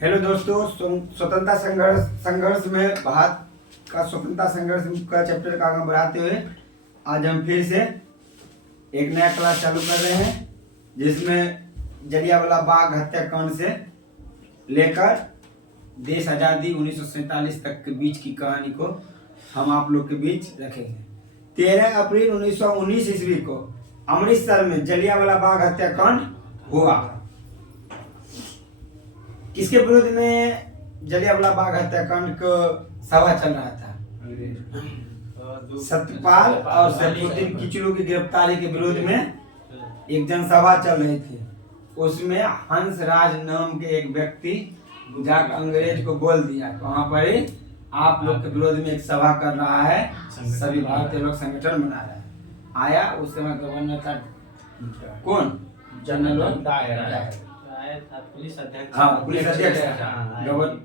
Hello दोस्तों, स्वतंत्रता संघर्ष में भारत का स्वतंत्रता संघर्ष का चैप्टर का आगे बढ़ाते हुए आज हम फिर से एक नया क्लास चालू कर रहे हैं, जिसमें जलियांवाला बाग हत्याकांड से लेकर देश आज़ादी 1947 तक के बीच की कहानी को हम आप लोग के बीच रखेंगे। 13 अप्रैल 1919 ईस्वी को अमृतसर में जलियांवाला बाग हत्याकांड हुआ। किसके विरोध में जलियांवाला बाग हत्याकांड को सभा चल रहा था? सत्यपाल और सैफुद्दीन किचलू की गिरफ्तारी के विरोध में एक जनसभा चल रही थी। उसमें हंसराज नाम के एक व्यक्ति जाकर अंग्रेज को बोल दिया, वहां पर ही आप लोग के विरोध में एक सभा कर रहा है, सभी भारतीय लोग संगठन बना रहे हैं। आया उस समय गवर्नर था कौन? जनरल डायर, पुलिस अध्यक्ष,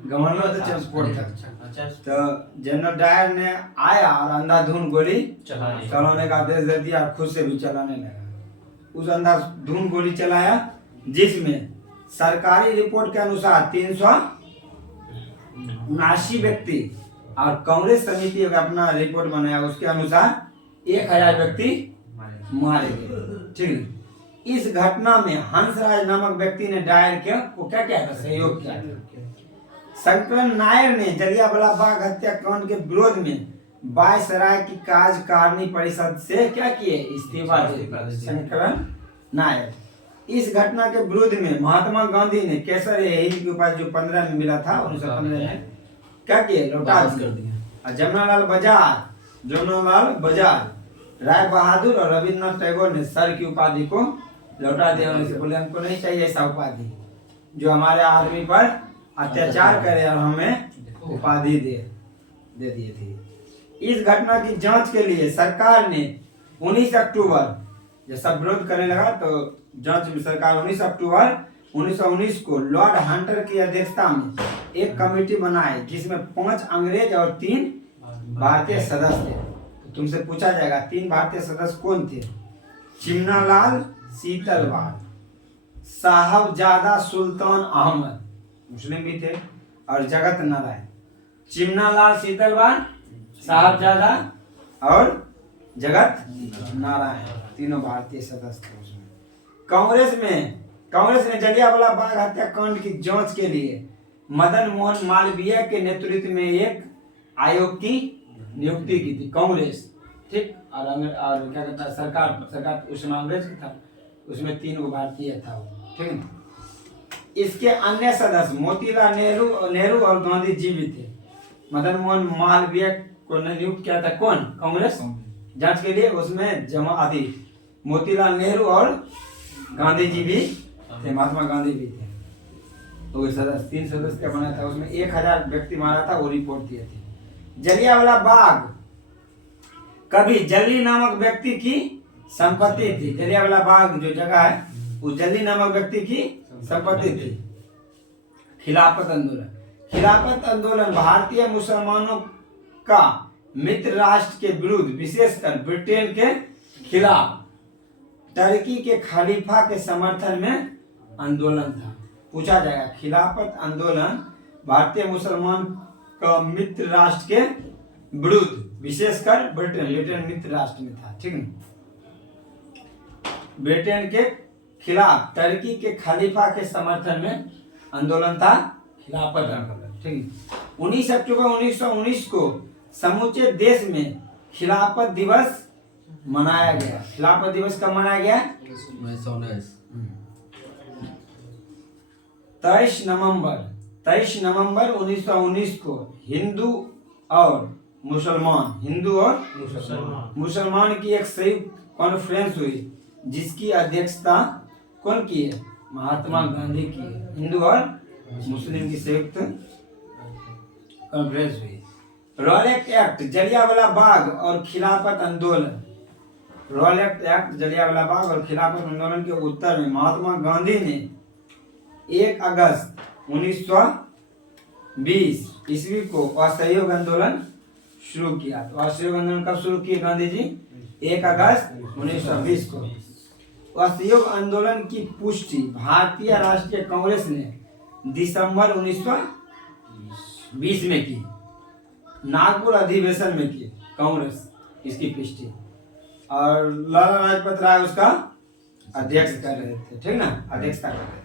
गवर्नर ट्रांसपोर्ट था। तो जनरल डायर ने आया और अंधाधुंध गोली चलाने का आदेश दे दिया और खुद से भी चलाने लगा। उस अंधाधुंध गोली चलाया, जिसमें सरकारी रिपोर्ट के अनुसार 379 व्यक्ति और कांग्रेस समिति अपना रिपोर्ट बनाया, उसके अनुसार 1000 व्यक्ति मारे गए। ठीक है। इस घटना में हंसराज नामक व्यक्ति ने डायर को क्या किया था? सहयोग किया। शंकरन नायर ने जलियांवाला बाग हत्याकांड के विरोध में वायसराय की कार्यकारिणी परिषद से क्या किए? इस्तीफा दिए। शंकरन नायर। इस घटना के विरोध में महात्मा गांधी ने केसर हिंद की उपाधि जो 15 में मिला था 1915 में क्या किए? लौटा दिया। जमनालाल बजाज, राय बहादुर और रविन्द्रनाथ टैगोर ने सर की उपाधि को लौटा दिया। उनसे बोले हमको नहीं चाहिए ऐसा उपाधि जो हमारे आदमी पर अत्याचार करे और हमें उपाधि दे दिए थे। इस घटना की जांच के लिए सरकार ने 19 अक्टूबर, जब सब विरोध करने लगा तो जांच में सरकार 19 अक्टूबर 1919 को लॉर्ड हंटर की अध्यक्षता में एक कमेटी बनाई, जिसमें 5 अंग्रेज और 3 भारतीय सदस्य थे। तो तुमसे पूछा जाएगा 3 भारतीय सदस्य कौन थे? चिमनालाल सीतलवाल, साहबजादा सुल्तान अहमद, मुस्लिम भी थे, और जगत नारायण। चिमनालाल सीतलवाल, साहबजादा और जगत नारायण, तीनों भारतीय सदस्य थे। उसमें कांग्रेस ने जलियांवाला बाग हत्याकांड की जांच के लिए मदन मोहन मालवीय के नेतृत्व में एक आयोग की नियुक्ति की थी। कांग्रेस, ठीक, और क्या कहता है सरकार उस समय अंग्रेज की था, उसमें 3 भारतीय था, ठीक है। इसके अन्य सदस्य मोतीलाल नेहरू और गांधी जी भी थे। मदन मोहन मालवीय को नियुक्त किया था कौन? कांग्रेस, जांच के लिए। उसमें जमाती मोतीलाल नेहरू और गांधी जी भी थे, महात्मा गांधी भी थे। तो 3 सदस्य का बना था, उसमें 1000 व्यक्ति मारा था, वो रिपोर्ट दिए थे। जलियांवाला बाग कभी जल्ली नामक व्यक्ति की संपत्ति थी। जलियांवाला बाग जो जगह है वो जल्ली नामक व्यक्ति की संपत्ति थी। खिलाफत आंदोलन भारतीय मुसलमानों का मित्र राष्ट्र के विरुद्ध, विशेषकर ब्रिटेन के खिलाफ टर्की के खलीफा के समर्थन में आंदोलन था। पूछा जाएगा खिलाफत आंदोलन भारतीय मुसलमान का मित्र राष्ट्र के विरुद्ध, विशेषकर ब्रिटेन मित्र राष्ट्र में था, ठीक है। ब्रिटेन के खिलाफ टर्की के खलीफा के समर्थन में आंदोलन था, खिलाफत आंदोलन, ठीक है। 19 अक्टूबर 1919 को समूचे देश में खिलाफत दिवस मनाया गया। खिलाफत दिवस कब मनाया गया? 23 नवंबर 1919 को हिंदू और मुसलमान की एक संयुक्त कॉन्फ्रेंस हुई, जिसकी अध्यक्षता कौन की है? महात्मा गांधी की है। हिंदू और मुस्लिम की संयुक्त कॉन्फ्रेंस हुई। रॉलेट एक्ट जलियांवाला बाग और खिलाफत आंदोलन। रॉलेट एक्ट जलियांवाला बाग और खिलाफत आंदोलन के उत्तर में महात्मा गांधी ने 1 अगस्त 1920 ईस्वी को असहयोग आंदोलन शुरू किया। तो असहयोग आंदोलन कब शुरू किए गांधी जी? 1 अगस्त 1920 को। असहयोग आंदोलन की पुष्टि भारतीय राष्ट्रीय कांग्रेस ने दिसंबर 1920 में की। नागपुर अधिवेशन में की कांग्रेस इसकी पुष्टि, और लाला लाजपत राय उसका अध्यक्ष कर रहे थे, ठीक ना, अध्यक्षता कर रहे थे।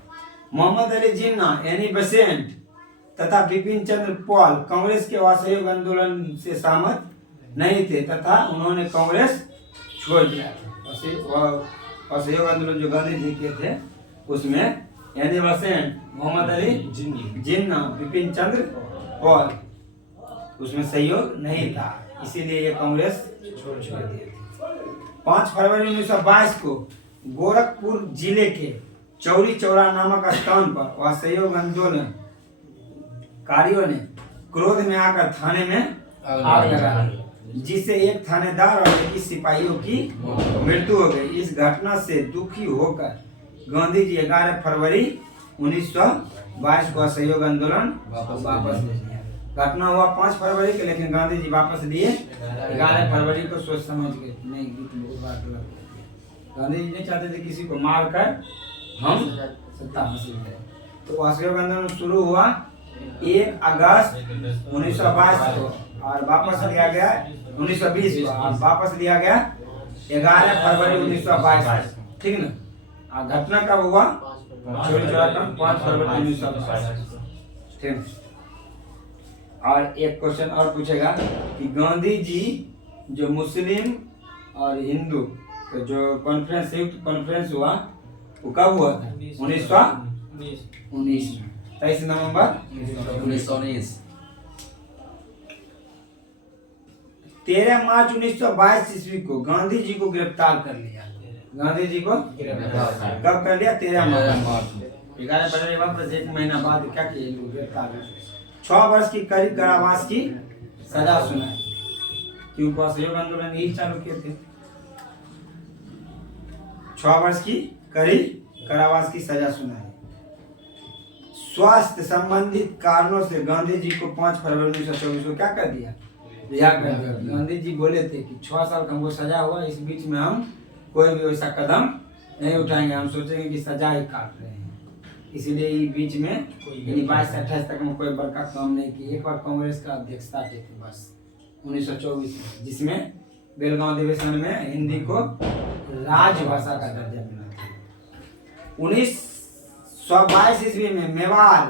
मोहम्मद अली जिन्ना, एनी बेसेंट तथा बिपिन चंद्र पॉल कांग्रेस के असहयोग आंदोलन से सहमत नहीं थे तथा उन्होंने कांग्रेस छोड़ दिया था। असहयोग आंदोलन जो गांधी जी के थे उसमें Annie Besant, Mohammad Ali Jinnah, Bipin Chandra Paul उसमें सहयोग नहीं था, इसीलिए ये कांग्रेस छोड़ दिए थे। 5 फरवरी 1922 को गोरखपुर जिले के चौरी चौरा नामक स्थान पर असहयोग आंदोलनकारियों ने क्रोध में आकर थाने में आग लगा दी, जिससे एक थानेदार और 21 सिपाहियों की मृत्यु हो गई। इस घटना से दुखी होकर गांधी जी 11 फरवरी 1922 को असहयोग आंदोलन वापस ले लिया। घटना हुआ 5 फरवरी के, लेकिन गांधी जी वापस लिए 11 फरवरी को, सोच समझ के नहीं। गांधी जी नहीं चाहते थे किसी को मारकर हम सत्ता हासिल करें, तो असहयोग आंदोलन शुरू हुआ 1 अगस्त 1922 को और वापस लिया गया 1920 को, और वापस लिया गया 11 फरवरी 1922, ठीक ना। घटना कब हुआ? 5 फरवरी 1922, ठीक। और एक क्वेश्चन और पूछेगा कि गांधी जी जो मुस्लिम और हिंदू तो जो कॉन्फ्रेंस, संयुक्त कॉन्फ्रेंस हुआ वो कब हुआ था? 1919 में, 23 नवंबर 1919। 13 मार्च 1922 ईस्वी को गांधी जी को गिरफ्तार कर लिया। गांधी जी को कब कर लिया? 13 मार्च। 11 फरवरी वापस 1 महीना बाद क्या किए? गिरफ्तार। 6 वर्ष की करीब कारावास की सजा सुनाई, क्योंकि असहयोग आंदोलन यही चालू किए थे। 6 वर्ष की करीब कारावास की सजा सुनाई। स्वास्थ्य संबंधित कारणों से गांधी जी को 5 फरवरी 1924 को क्या कर दिया? रिहा कर दिया। गांधी जी बोले थे कि 6 साल का हमको सजा हुआ, इस बीच में हम कोई भी वैसा कदम नहीं उठाएंगे, हम सोचेंगे कि सजा ही काट रहे हैं, इसीलिए बीच में 22 से 28 तक में कोई बड़का काम नहीं किया। एक बार कांग्रेस का अध्यक्षता की थी बस 1924 में, जिसमें बेलगांव अधिवेशन में हिंदी को राजभाषा का दर्जा मिला था। 1922 ईस्वी में मेवाड़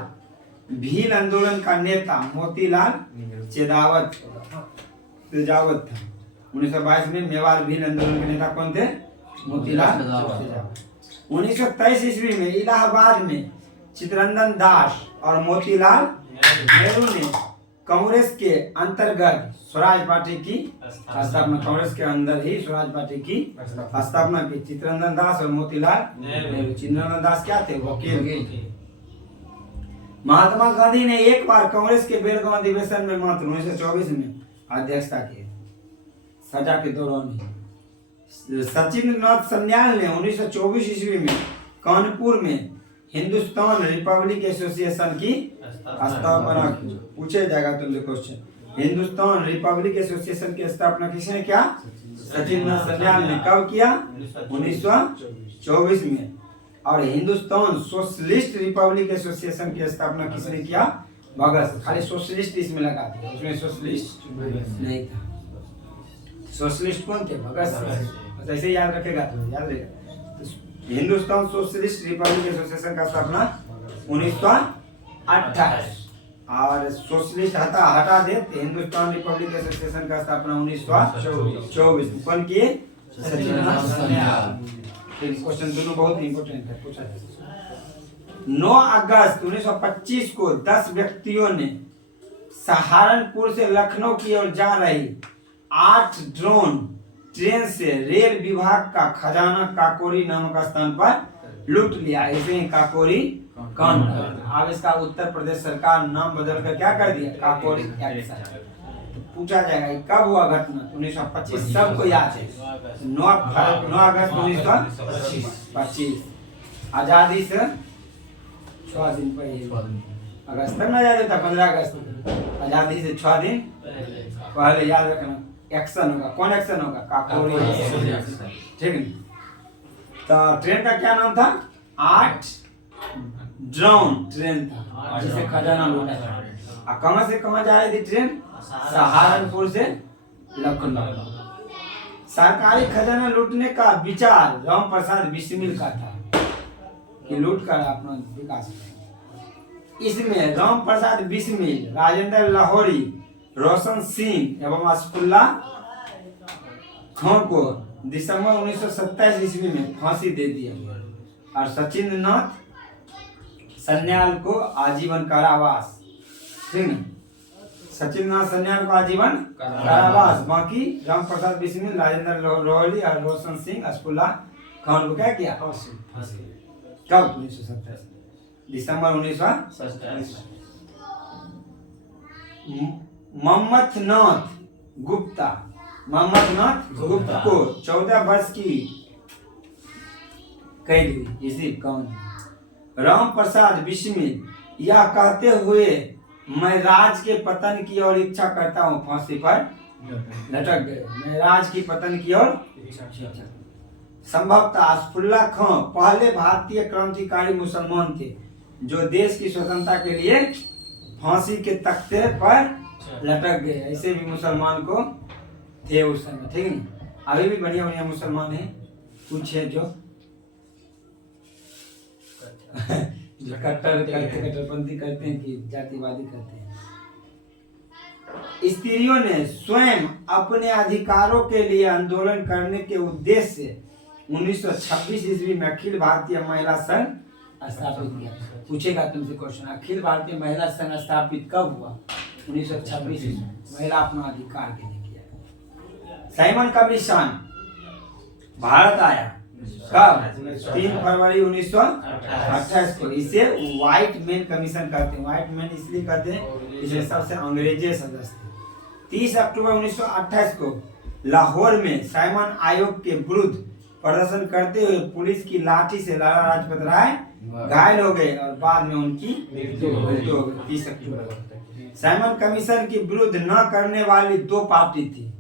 भील आंदोलन का नेता मोतीलाल चेजावत था। 1922 में मेवाड़ भील आंदोलन के नेता कौन थे? मोतीलाल चेजावत। 1923 ईस्वी में इलाहाबाद में चित्तरंजन दास और मोतीलाल नेहरू ने कांग्रेस के अंतर्गत स्वराज पार्टी की स्थापना, कांग्रेस के अंदर ही स्वराज पार्टी की स्थापना की। चित्तरंजन दास और मोतीलाल नेहरू। चित्तरंजन दास क्या थे? वकील। महात्मा गांधी ने एक बार कांग्रेस के बेलगांव अधिवेशन में मात्र 1924 में अध्यक्षता की, सजा के दौरान ही। सचिंद्रनाथ सन्याल ने 1924 ईस्वी में कानपुर में हिंदुस्तान रिपब्लिक एसोसिएशन की स्थापना की। पूछे जाएगा तुमसे क्वेश्चन, हिंदुस्तान रिपब्लिक एसोसिएशन की स्थापना किसने किया? सचिंद्रनाथ सन्याल ने। कब किया? 1924 में। और हिंदुस्तान सोशलिस्ट रिपब्लिक एसोसिएशन की स्थापना किसने किया? भगत। खाली सोशलिस्ट इसमें लगा दिया, उसमें सोशलिस्ट नहीं था। सोशलिस्ट कौन थे? भगत सिंह। ऐसे याद रखेगा तो याद रहेगा। हिंदुस्तान सोशलिस्ट रिपब्लिक एसोसिएशन का स्थापना 1928, और सोशलिस्ट हटा दे तो हिंदुस्तान रिपब्लिक एसोसिएशन का स्थापना 1924। कौन किए? सचिंद्रनाथ सन्याल। क्वेश्चन दोनों बहुत इंपोर्टेंट है, पूछा जाए। 9 अगस्त 1925 को 10 व्यक्तियों ने सहारनपुर से लखनऊ की ओर जा रही 8 ड्रोन ट्रेन से रेल विभाग का खजाना काकोरी नामक स्थान पर लूट लिया। इसे काकोरी कांड। अब इसका उत्तर प्रदेश सरकार नाम बदलकर क्या कर दिया? काकोरी एक्ट। तो पूछा जाएगा कब हुआ घटना? 1925, सबको याद है। 9 अगस्त 1925। आजादी से 6 दिन पहले। अगस्त तक ना आजादी था, 15 अगस्त। आजादी से 6 दिन पहले, याद रखना। एक्शन होगा, कौन एक्शन होगा? काकोरी। ठीक है। तो ट्रेन का क्या नाम था? 8 ड्रोन ट्रेन था। जिसे खजाना लूटा था। और कहाँ से कहाँ जा रही थी ट्रेन? सहारनपुर से लखनऊ। सरकारी खजाना लूटने का विचार राम प्रसाद बिस्मिल का था कि लूट कर अपना विकास करेंगे। इसमें राम प्रसाद बिस्मिल, राजेंद्र लाहौरी, रोशन सिंह एवं असफुल्ला खां को दिसंबर 1927 ईस्वी में फांसी दे दिया और सचिंद्र नाथ सन्याल को आजीवन कारावास। ठीक है, सचिंद्र नाथ सन्याल को आजीवन कारावास। बाकी राम प्रसाद बिस्मिल, राजेंद्र लाहौरी और रोशन सिंह, असफुल्ला खान को क्या किया? फांसी। कब? 1927 दिसंबर 1927। मम्मथनाथ गुप्ता को 14 वर्ष की कैद हुई। इसी कौन? राम प्रसाद बिस्मिल यह कहते हुए मैं राज के पतन की ओर इच्छा करता हूँ, फांसी पर लटक गए। मैं राज की पतन की ओर संभवतः असफुल्ला खां पहले भारतीय क्रांतिकारी मुसलमान थे जो देश की स्वतंत्रता के लिए फांसी के तख्ते पर लटक गए। ऐसे भी मुसलमान को थे उस समय। ठीक है, अभी भी बढ़िया बढ़िया मुसलमान हैं, कुछ है जो कट्टरपंथी करते हैं कि जातिवादी करते हैं। स्त्रियों ने स्वयं अपने अधिकारों के लिए आंदोलन करने के उद्देश्य से 1926 ईस्वी में अखिल भारतीय महिला संघ स्थापित किया। पूछेगा तुमसे क्वेश्चन, अखिल भारतीय महिला संघ स्थापित कब हुआ? 1926 ईस्वी। महिला अपना अधिकार के लिए किया। साइमन कमीशन भारत आया कब? 3 फरवरी 1928 को। इसे व्हाइट मैन कमीशन कहते हैं। व्हाइट मैन इसलिए कहते हैं इसमें सबसे अंग्रेजी सदस्य थे। 30 अक्टूबर 1928 को लाहौर में साइमन आयोग के विरुद्ध प्रदर्शन करते हुए पुलिस की लाठी से लाला लाजपत राय घायल हो गए और बाद में उनकी मृत्यु हो गई 30 अक्टूबर को। साइमन कमीशन के विरुद्ध न करने वाली 2 पार्टी थी।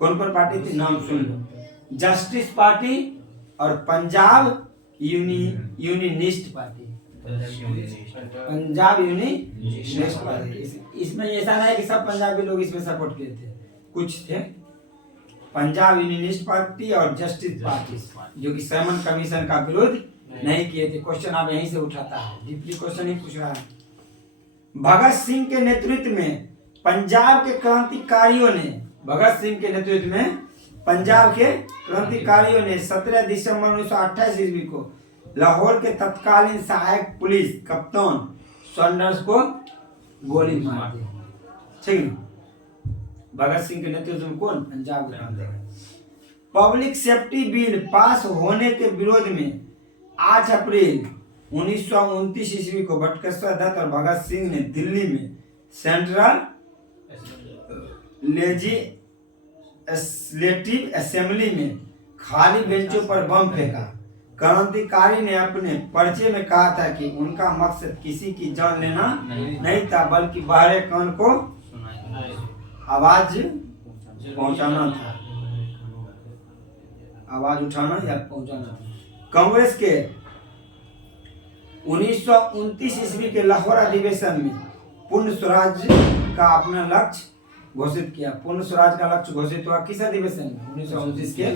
कौन कौन पार्टी थी? नाम सुन लो, जस्टिस पार्टी और Punjab unionist party. Punjab unionist party. इसमें ऐसा नहीं है कि सब पंजाबी लोग इसमें सपोर्ट किए थे, कुछ थे। पंजाब यूनियनिस्ट पार्टी और जस्टिस पार्टी जो कि साइमन कमीशन का विरोध नहीं किए थे। क्वेश्चन आप यहीं से उठाता है, डीपली क्वेश्चन ही पूछ रहा है। भगत सिंह के नेतृत्व में पंजाब के क्रांतिकारियों ने पंजाब के क्रांतिकारियों ने 17 दिसंबर 1928 ईस्वी को लाहौर के तत्कालीन सहायक पुलिस कप्तान सॉन्डर्स को गोली मार दी। ठीक है, भगत सिंह के नेतृत्व में कौन? पंजाब के। पब्लिक सेफ्टी बिल पास होने के विरोध में 8 अप्रैल 1929 ईस्वी को बटुकेश्वर दत्त और भगत सिंह ने दिल्ली में सेंट्रल लेजिस्लेटिव असेंबली में खाली बेंचों पर बम फेंका। क्रांतिकारी ने अपने पर्चे में कहा था कि उनका मकसद किसी की जान लेना नहीं था, बल्कि बहरे कान को आवाज पहुंचाना था, आवाज उठाना या पहुंचाना था। कांग्रेस के 1929 ईस्वी के लाहौर अधिवेशन में पूर्ण स्वराज का अपना लक्ष्य घोषित किया। पूर्ण स्वराज का लक्ष्य घोषित हुआ किस अधिवेशन में? 1929 के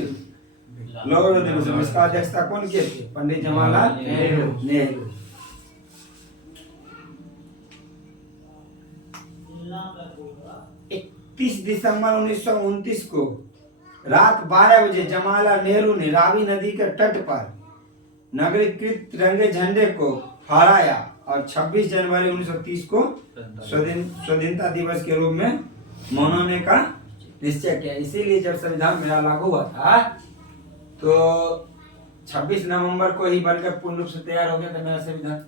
लाहौर अधिवेशन। इसका अध्यक्षता कौन किए थे? पंडित जवाहरलाल नेहरू। दिसंबर 1929 को रात 12 बजे जवाहरलाल नेहरू ने रावी नदी के तट पर नगरीकृत तिरंगे झंडे को फहराया और 26 जनवरी 1930 को स्वाधीनता दिवस के रूप में मनाने का निश्चय किया। इसीलिए जब संविधान मेरा लागू हुआ था तो 26 नवंबर को ही बनकर पूर्ण रूप से तैयार हो गया था मेरा संविधान,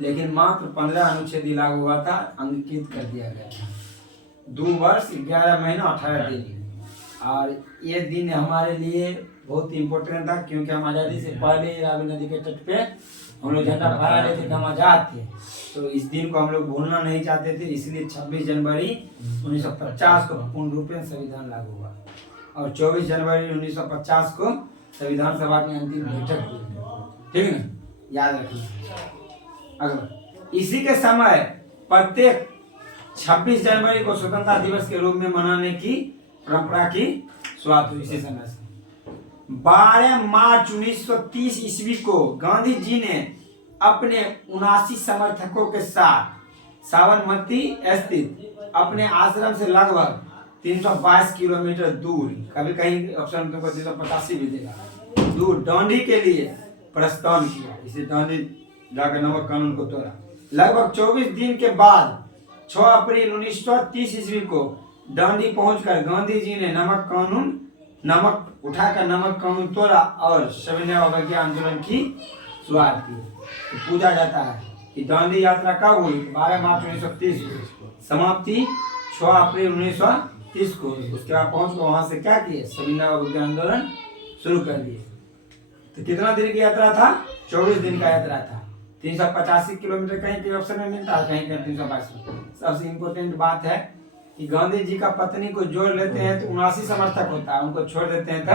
लेकिन मात्र 15 अनुच्छेद ही लागू हुआ था, अंकित कर दिया गया था। 2 वर्ष 11 महीना 18 दिन। और ये दिन हमारे लिए बहुत इम्पोर्टेंट था क्योंकि हम आज़ादी से पहले रावी नदी के तट पे हम लोग झंडा फहरा रहे थे, हम आजाद थे। तो इस दिन को हम लोग भूलना नहीं चाहते थे, इसलिए 26 जनवरी 1950 को पूर्ण रूप में संविधान लागू हुआ और 24 जनवरी 1950 को संविधान सभा की अंतिम बैठक हुई। ठीक है ना, याद रखिए। अगला इसी के समय प्रत्येक 26 जनवरी को स्वतंत्रता दिवस के रूप में मनाने की परंपरा की शुरुआत हुई इसी समय से। 12 मार्च 1930 ईस्वी को गांधी जी ने अपने 79 समर्थकों के साथ साबरमती स्थित अपने आश्रम से लगभग 322 किलोमीटर दूर, कभी कहीं ऑप्शन तुमको 385 भी देगा, दूर दांडी के लिए प्रस्थान किया। इसे दांडी जाकर नमक कानून को तोड़ा। लगभग 24 दिन के बाद 6 अप्रैल 1930 ईस्वी को दांडी पहुंचकर गांधी जी ने नमक उठाकर नमक कानून तोड़ा और सविनय अवज्ञा आंदोलन की शुरुआत की। तो पूछा जाता है कि दांडी यात्रा कब हुई? 12 मार्च 1930 को, समाप्ति 6 अप्रैल 1930 को। उसके बाद पहुंच वहां से क्या किए? सविनय अवज्ञा आंदोलन शुरू कर दिए। तो कितना दिन की यात्रा था? 24 दिन का यात्रा था। 385 किलोमीटर कहीं के ऑप्शन में मिलता है, कहीं 322। सबसे इम्पोर्टेंट बात है कि गांधी जी का पत्नी को जोड़ लेते हैं तो 79 समर्थक होता है, उनको छोड़ देते हैं तो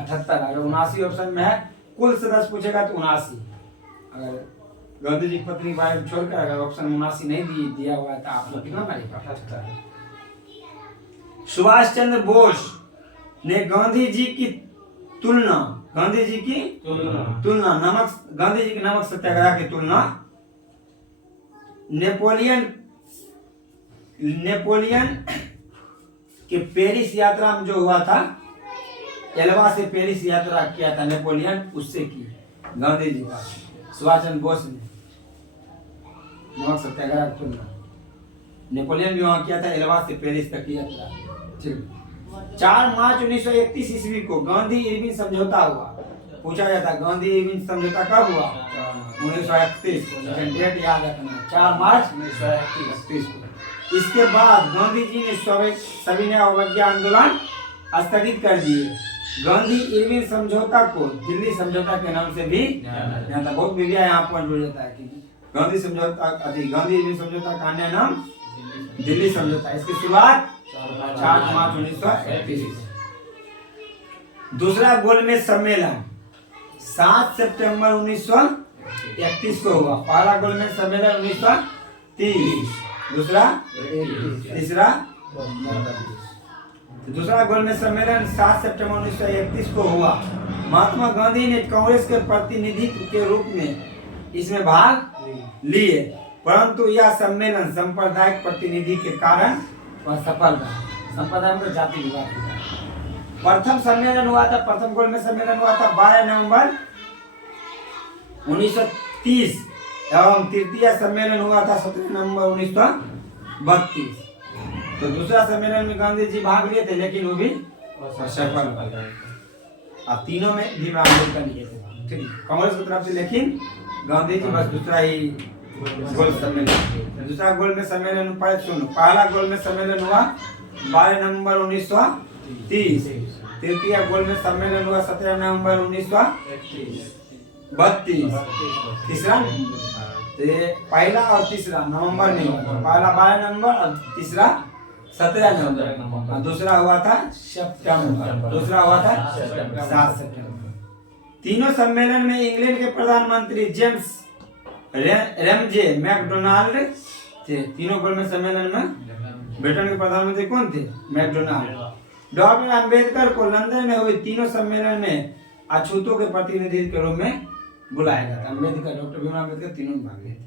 78। अगर 79 ऑप्शन में है, कुल सदस्य पूछेगा तो 79। अगर गांधी जी की पत्नी को छोड़कर अगर ऑप्शन 79 नहीं दिया हुआ है तो आप लोग कितना मारेगा? 78। सुभाष चंद्र बोस ने गांधी जी की तुलना गांधी जी की नमक सत्याग्रह की तुलना नेपोलियन के पेरिस यात्रा में जो हुआ था, एल्वा से पेरिस यात्रा किया था नेपोलियन, उससे की गांधी जी का सुभाष चंद्र बोस ने नमक सत्याग्रह की तुलना। नेपोलियन भी वहां किया था, एल्वा से पेरिस तक की यात्रा। ठीक। 4 मार्च 1931 ईस्वी को गांधी इरविन समझौता हुआ। पूछा जाता है गांधी इरविन समझौता कब हुआ? 1931 को। लेकिन डेट याद रखना, 4 मार्च 1931 को। इसके बाद गांधी जी ने सविनय अवज्ञा आंदोलन स्थगित कर दिए। गांधी इरविन समझौता को दिल्ली समझौता के नाम से भी जानता। बहुत विविया यहाँ पॉइंट हो जाता है कि गांधी इरविन समझौता का अन्य नाम दिल्ली समझौता। इसकी शुरुआत 4 मार्च 1931। दूसरा गोलमेज सम्मेलन 7 सितंबर 1931 को हुआ। पहला गोलमेज सम्मेलन 1930, दूसरा गोलमेज सम्मेलन 7 सितंबर 1931 को हुआ। महात्मा गांधी ने कांग्रेस के प्रतिनिधित्व के रूप में इसमें भाग लिए, परंतु यह सम्मेलन सांप्रदायिक प्रतिनिधि के कारण सफल रहा। संप्रदाय में जाति विवाद हुआ। प्रथम सम्मेलन हुआ था, प्रथम गोलमेज सम्मेलन हुआ था 12 नवंबर 1930 एवं तृतीय सम्मेलन हुआ था 17 नवंबर 1932। तो दूसरा सम्मेलन में गांधी जी भाग लिए थे, लेकिन वो भी सफल हो गए। अब तीनों में भी अम्बेडकर लिए थे कांग्रेस की तरफ से, लेकिन गांधी जी बस दूसरा ही गोल सम्मेलन। दूसरा गोल में सम्मेलन पहला गोल में सम्मेलन हुआ 12 नवंबर 1930। तृतीय गोल में सम्मेलन हुआ 17 नवंबर 1932। तीसरा पहला और तीसरा नवंबर नहीं हुआ, पहला 12 नवंबर और तीसरा 17 नवंबर। दूसरा हुआ था सितंबर, दूसरा हुआ था 7 सितंबर। तीनों सम्मेलन में इंग्लैंड के प्रधानमंत्री जेम्स रेमजे मैकडोनाल्ड थे। तीनों गोलमेज सम्मेलन में ब्रिटेन के प्रधानमंत्री कौन थे? मैकडोनाल्ड। डॉक्टर अंबेडकर को लंदन में हुए तीनों सम्मेलन में अछूतों के प्रतिनिधि के रूप में बुलाया गया था। अम्बेडकर, डॉक्टर भीमराव अम्बेडकर तीनों भाग लिए थे।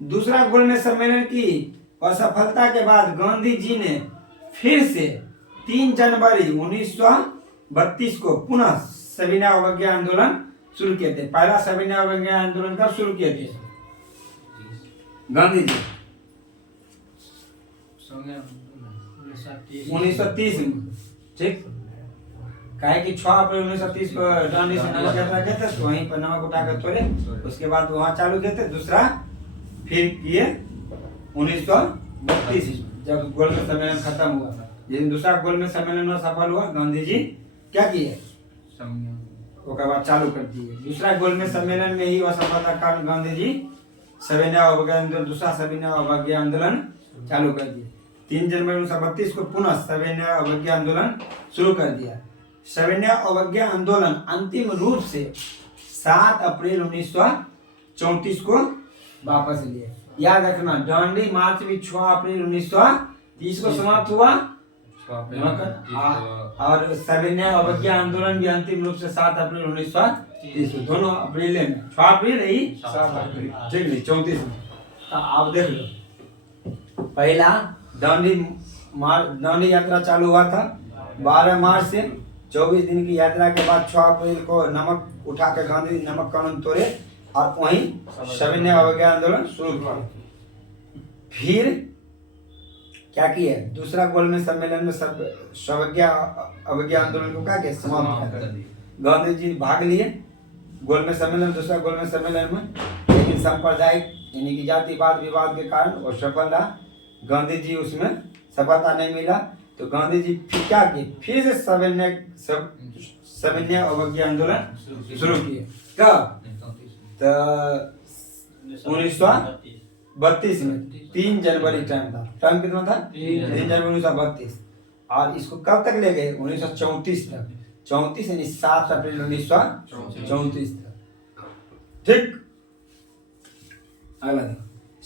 दूसरा गोलमेज सम्मेलन की असफलता के बाद गांधी जी ने फिर से 3 जनवरी 1932 को पुनः सविनय अवज्ञा आंदोलन शुरू किए थे। पहला सविनय अवज्ञा आंदोलन कब शुरू किए थे गांधी जी? 1930 में। ठीक, काहे कि 6 अप्रैल 1930 को दांडी से नमक यात्रा किए थे, तो वहीं पर नमक उठाकर तोड़े। उसके बाद वहां चालू किए थे। दूसरा फिर किए 1932 जब गोलमेज सम्मेलन खत्म हुआ। जिस दूसरा गोलमेज सम्मेलन में सफल हुआ, गांधी जी क्या किए? उसके बाद चालू कर दिए। दूसरा गोलमेज सम्मेलन में ही असफलता के कारण गांधी जी सविनय अवज्ञा आंदोलन, दूसरा सविनय अवज्ञा आंदोलन चालू कर दिए। 3 जनवरी 1932 को पुनः सविनय अवज्ञा आंदोलन शुरू कर दिया। सविनय अवज्ञा आंदोलन अंतिम रूप से 7 अप्रैल 1934 को वापस लिए। याद रखना, दांडी मार्च भी 6 अप्रैल 1930 को समाप्त हुआ, और सविनय अवज्ञा आंदोलन भी अंतिम रूप से 7 अप्रैल 1930 को, दोनों अप्रैल में, 6 अप्रैल नहीं 7 अप्रैल, ठीक नहीं 34 में। तो आप देख लो, पहला दांडी यात्रा चालू हुआ था 12 मार्च से, 24 दिन की यात्रा के बाद 6 अप्रैल को नमक उठा के गांधी नमक कानून तोड़े और वहीं सविनय अवज्ञा आंदोलन शुरू किया। फिर क्या किया, दूसरा गोलमेज सम्मेलन में अवज्ञा आंदोलन को क्या किया, समाप्त कर दिया। गांधी जी भाग लिए गोलमेज सम्मेलन, दूसरा गोलमेज सम्मेलन में, लेकिन सांप्रदायिक यानी कि जातिवाद विवाद के कारण वो सफल रहा, गांधी जी उसमें सफलता नहीं मिला। तो गांधी जी फिर क्या किए, फिर से सविनय अवज्ञा आंदोलन शुरू किए। कब, तो 1932 में 3 जनवरी टाइम था, टाइम कितना था 3 जनवरी 1932, और इसको कब तक ले गए 1934 तक, 34 यानी 7 अप्रैल 1934 तक, ठीक। अगला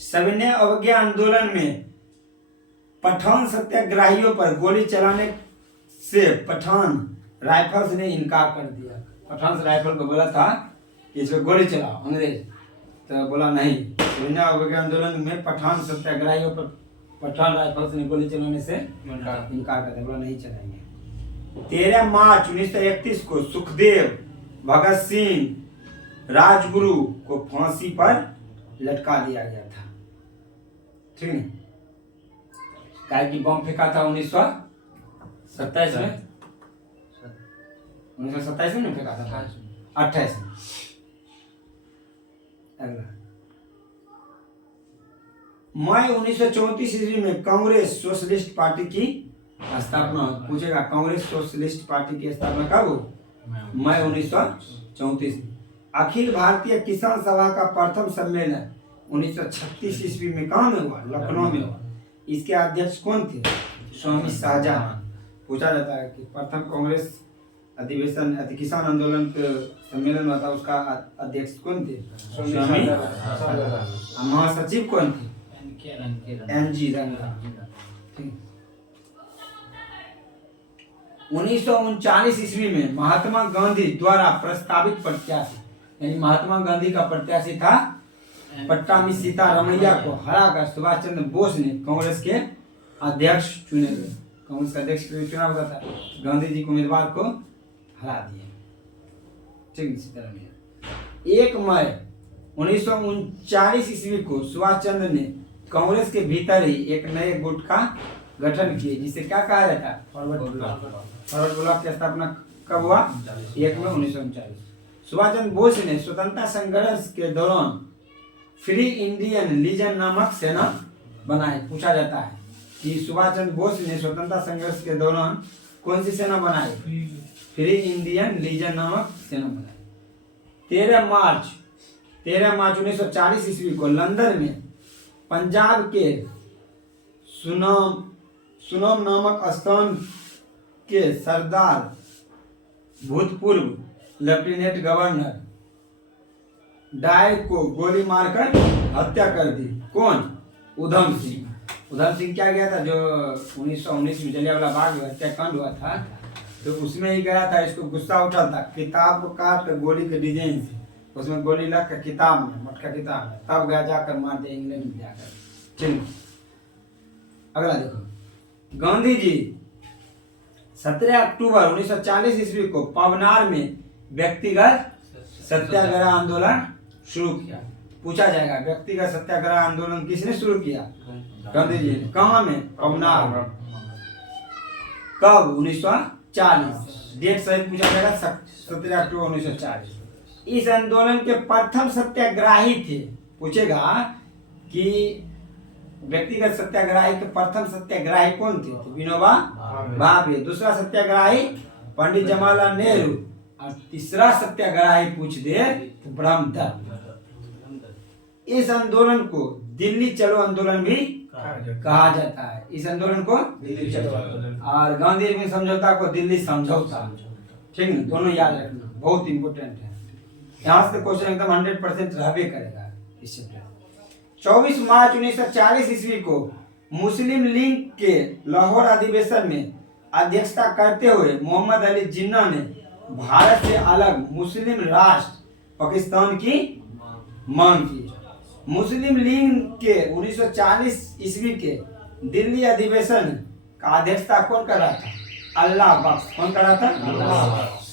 सविनय अवज्ञा आंदोलन में पठान सत्याग्रहियों पर गोली चलाने से पठान राइफल्स ने इनकार कर दिया। पठान राइफल को बोला था कि इस पर गोली चलाओ अंग्रेज, तो बोला नहीं। सविनय अवज्ञा आंदोलन में पठान सत्याग्रहियों पर पठान राइफल्स ने गोली चलाने से इनकार कर दिया, बोला नहीं चलाएंगे। 13 मार्च 1931 को सुखदेव, भगत सिंह, राजगुरु को फांसी पर लटका दिया गया था, ठीक है। काय की बम फेंका था 1927 में, 1927 में फेंका था, 28 में। अगला मई 1934 ईस्वी में कांग्रेस सोशलिस्ट पार्टी की स्थापना, पूछेगा कांग्रेस सोशलिस्ट पार्टी की स्थापना कब हुई, मई 1934 में। अखिल भारतीय किसान सभा का प्रथम सम्मेलन 1936 ईस्वी में कहाँ में हुआ, लखनऊ में हुआ। इसके अध्यक्ष कौन थे, स्वामी शाहजहां। पूछा जाता है कि प्रथम कांग्रेस अधिवेशन किसान आंदोलन के सम्मेलन हुआ था, उसका अध्यक्ष कौन थे, स्वामी। महासचिव कौन थे, NG रंगा। 1939 ईस्वी में महात्मा गांधी द्वारा प्रस्तावित प्रत्याशी, यानी महात्मा गांधी का प्रत्याशी था पट्टामी सीतारमैया को हराकर सुभाष चंद्र बोस ने कांग्रेस के अध्यक्ष चुने गए। कांग्रेस का अध्यक्ष चुनाव होता था, गांधी जी को उम्मीदवार को हरा दिया, ठीक। सीतारमैया 1 मई 1939 ईस्वी को सुभाष चंद्र ने कांग्रेस के भीतर ही एक नए गुट का गठन किए, जिसे क्या कहा जाता है, फॉरवर्ड ब्लॉक। फॉरवर्ड ब्लॉक की स्थापना कब हुआ, 1 मई 1939। सुभाष चंद्र बोस ने स्वतंत्रता संघर्ष के दौरान फ्री इंडियन लीजन नामक सेना बनाई। पूछा जाता है कि सुभाष चंद्र बोस ने स्वतंत्रता संघर्ष के दौरान कौन सी सेना बनाई, फ्री इंडियन लीजन नामक सेना बनाई। 13 मार्च 1940 ईस्वी को लंदन में पंजाब के सुनाम नामक स्थान के सरदार भूतपूर्व लेफ्टिनेंट गवर्नर डायर को गोली मारकर हत्या कर दी। कौन, उधम सिंह। उधम सिंह क्या गया था, जो 1919 में जलियांवाला बाग में हत्याकांड हुआ था, तो उसमें ही गया था, इसको गुस्सा उठा था, किताब को काट कर गोली के डिजाइन से उसमें गोली लग कर किताब में, मटका किताब में, तब गया जाकर मार दिया इंग्लैंड में जाकर, ठीक। अगला देखो, गांधी जी 17 अक्टूबर 1940 ईस्वी को पवनार में व्यक्तिगत सत्याग्रह आंदोलन शुरू किया। पूछा जाएगा व्यक्तिगत सत्याग्रह आंदोलन किसने शुरू किया, गांधी जी ने। कहाँ में, पवनार। कब, 1940। डेट सहित पूछा जाएगा, 17 अक्टूबर 1940। इस आंदोलन के प्रथम सत्याग्रही थे। पूछेगा कि व्यक्तिगत सत्याग्रही के प्रथम सत्याग्रही कौन थे, तो विनोबा भावे। दूसरा सत्याग्रही पंडित जवाहरलाल नेहरू, और तीसरा सत्याग्रही पूछ दे तो ब्रह्मदत्त। इस आंदोलन को दिल्ली चलो आंदोलन भी कहा जाता है। इस आंदोलन को दिल्ली चलो आंदोलन, और गांधी जी समझौता को दिल्ली समझौता, ठीक है। दोनों याद रखना, बहुत इंपोर्टेंट है। यहाँ से क्वेश्चन एकदम 100% रहबे करेगा इससे। 24 मार्च 1940 ईस्वी को मुस्लिम लीग के लाहौर अधिवेशन में अध्यक्षता करते हुए मोहम्मद अली जिन्ना ने भारत से अलग मुस्लिम राष्ट्र पाकिस्तान की मांग की। मुस्लिम लीग के 1940 ईस्वी के दिल्ली अधिवेशन का अध्यक्षता कौन कर रहा था? अल्लाह बख्श। कौन कर रहा था? अल्लाह बख्श।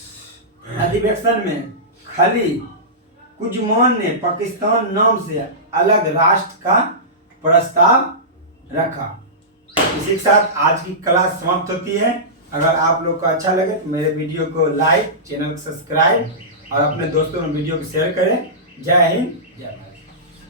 अधिवेशन में खली कुजमान ने पाकिस्तान नाम से अलग राष्ट्र का प्रस्ताव रखा। इसी के साथ आज की क्लास समाप्त होती है। अगर आप लोग को अच्छा लगे तो मेरे वीडियो को लाइक, चैनल को सब्सक्राइब और अपने दोस्तों में वीडियो को शेयर करें। जय हिंद, जय भारत।